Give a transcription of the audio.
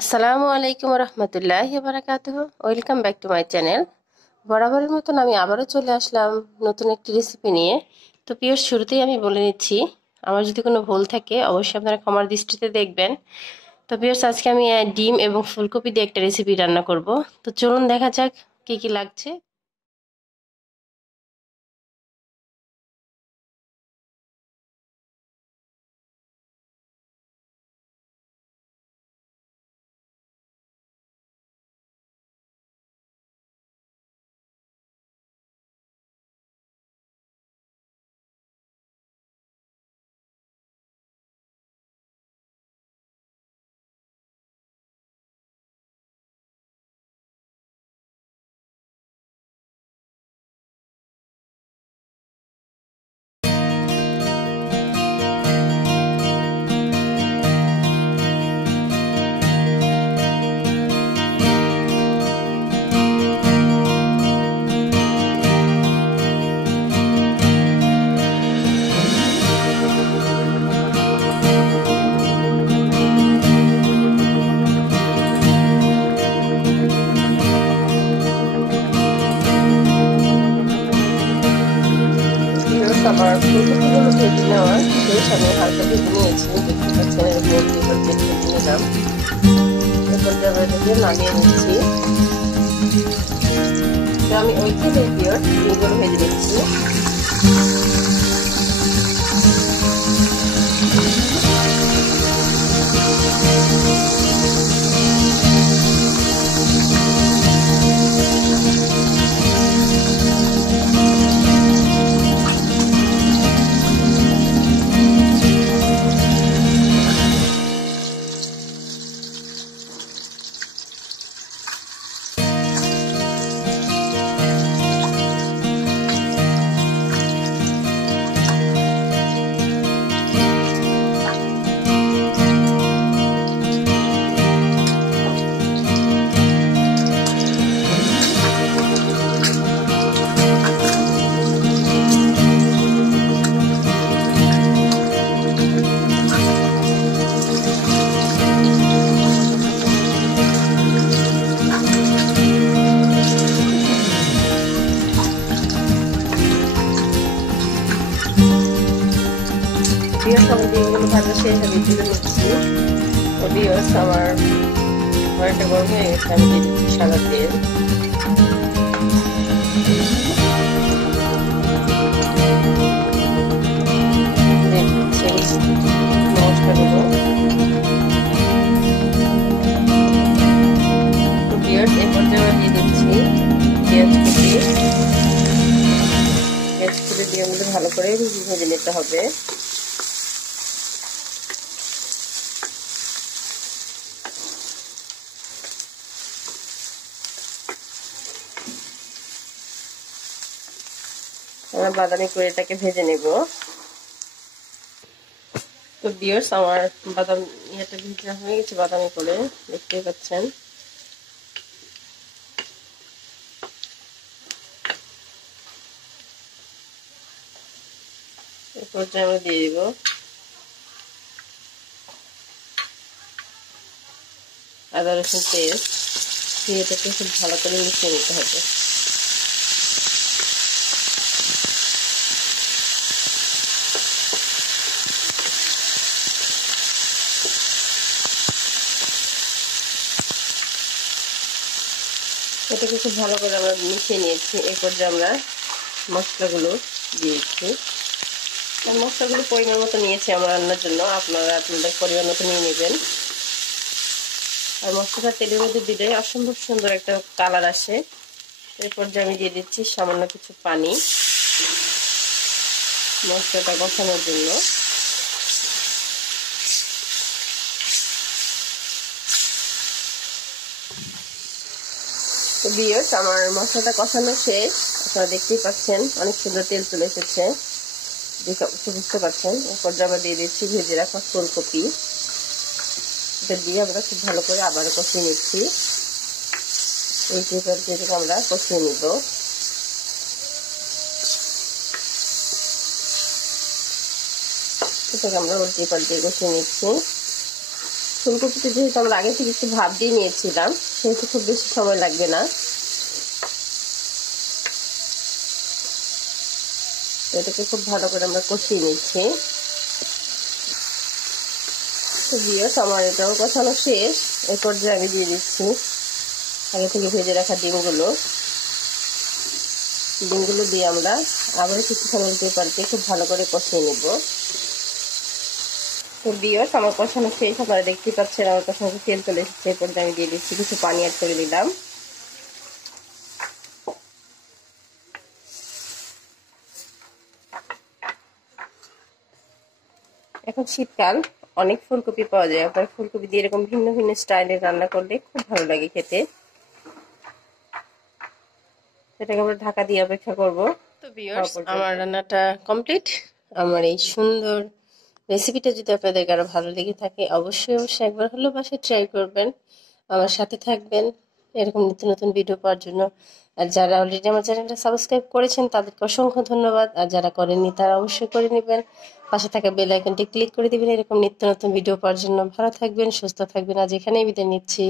আসসালামু আলাইকুম রহমতুল্লাহি বারাকাতুহু। Welcome back to my channel. বরাবরের মতন আমি আবারও চলে আসলাম নতুন একটি রেসিপি নিয়ে। তো প্রিয়, শুরুতেই আমি বলে নিচ্ছি, আমার যদি কোনো ভুল থাকে অবশ্যই আপনারা ক্ষমার দৃষ্টিতে দেখবেন। তো প্রিয়, আজকে আমি ডিম এবং ফুলকপি দিয়ে একটা রেসিপি রান্না করব। তো চলুন দেখা যাক কি কি লাগছে। আমার ফুলকপিগুলো ভেজে নেওয়ার শেষ, আমি হালকা ভেজে নিয়েছি, দেখতে পাচ্ছেন এরকম এবার ভেজে নিলাম। এরপর এটাকে নামিয়ে নিচ্ছি। তো আমি ওই থেকে ডিমগুলো ভেজে নিচ্ছি। ডিমগুলো ভাজা শেষ, আমি তুলে নিচ্ছি। আমার কড়াইটা গরম হয়ে গেছে, আমি দিয়ে দিচ্ছি সাদা তেল। মশলাগুলো এই পর্যায়ে দিয়ে দিচ্ছি পেঁয়াজ কুচি। পেঁয়াজ কুচি দিয়ে ভালো করে ভেজে নিতে হবে। আমরা বাদামি করে এটাকে ভেজে নেব। তো ভিউয়ার্স, আমার বাদাম ইয়েটা ভেজে হয়ে গেছে বাদামি করে, দেখতেই পাচ্ছেন। এই পর্যায়ে আমরা দিয়ে দিব আদা রসুন পেস্ট। দিয়ে এটাকে খুব ভালো করে মিশিয়ে নিতে হবে। এটাকে খুব ভালো করে আমরা মিশিয়ে নিয়েছি। এই পর্যায়ে আমরা মশলাগুলো দিয়েছি। মশলাগুলো পরিমাণ মতো নিয়েছি আমরা রান্নার জন্য, আপনারা আপনাদের পরিমাণ মতো নিয়ে নেবেন। আর মশলাটা তেলের মধ্যে দিলে অসম্ভব সুন্দর একটা কালার আসে। এই পর্যায়ে আমি দিয়ে দিচ্ছি সামান্য কিছু পানি মশলাটা কষানোর জন্য। তো ভিউয়ার্স, আমার মশলাটা কষানো শেষ, আপনারা দেখতেই পাচ্ছেন অনেক সুন্দর তেল চলে এসেছে, বুঝতে পারছেন। এরপর আমরা দিয়ে দিচ্ছি ভেজে রাখা ফুলকপি। এটা দিয়ে আমরা খুব ভালো করে আবার কষিয়ে নিচ্ছি। এই যেটাকে আমরা কষিয়ে নিব। এটাকে আমরা উল্টে পাল্টে কষিয়ে নিচ্ছি। ফুলকপিতে যেহেতু আমরা আগে থেকে একটু ভাপ দিয়ে নিয়েছিলাম, সেহেতু খুব বেশি সময় লাগবে না। এটাকে খুব ভালো করে আমরা কষিয়ে নিচ্ছি। তো ভিউয়ার্স, আমার এটাও কষানো শেষ। এই পর্যায়ে আমি দিয়ে দিচ্ছি আগে থেকে ভেজে রাখা ডিমগুলো দিয়ে আমরা আবার কিছুক্ষণ উল্টে পাল্টে খুব ভালো করে কষিয়ে নেব। তো ভিউয়ার্স, আমার কষানো শেষ। আপনারা দেখতে পাচ্ছেন আমার কষানো তেল চলে এসেছে। এই পর্যায়ে আমি দিয়ে দিচ্ছি কিছু পানি অ্যাড করে দিলাম। এখন শীতকাল, অনেক ফুলকপি পাওয়া যায়। আপনার ফুলকপি দিয়ে এরকম ভিন্ন ভিন্ন স্টাইলে রান্না করলে খুব ভালো লাগে খেতে। সেটাকে আমরা ঢাকা দিয়ে অপেক্ষা করব। তো ভিউয়ার্স, আমার রান্নাটা কমপ্লিট। আমার এই সুন্দর রেসিপিটা যদি আপনাদের কারো ভালো লেগে থাকে, অবশ্যই একবার হলেও বাসায় ট্রাই করবেন। আমার সাথে থাকবেন এরকম নিত্য নতুন ভিডিও পাওয়ার জন্য। আর যারা অলরেডি আমার চ্যানেলটা সাবস্ক্রাইব করেছেন তাদেরকে অসংখ্য ধন্যবাদ। আর যারা করেননি তারা অবশ্যই করে নেবেন। পাশে থাকা বেল আইকনটি ক্লিক করে দিবেন এরকম নিত্য নতুন ভিডিও পাওয়ার জন্য। ভালো থাকবেন, সুস্থ থাকবেন। আজ এখানেই বিদায় নিচ্ছি।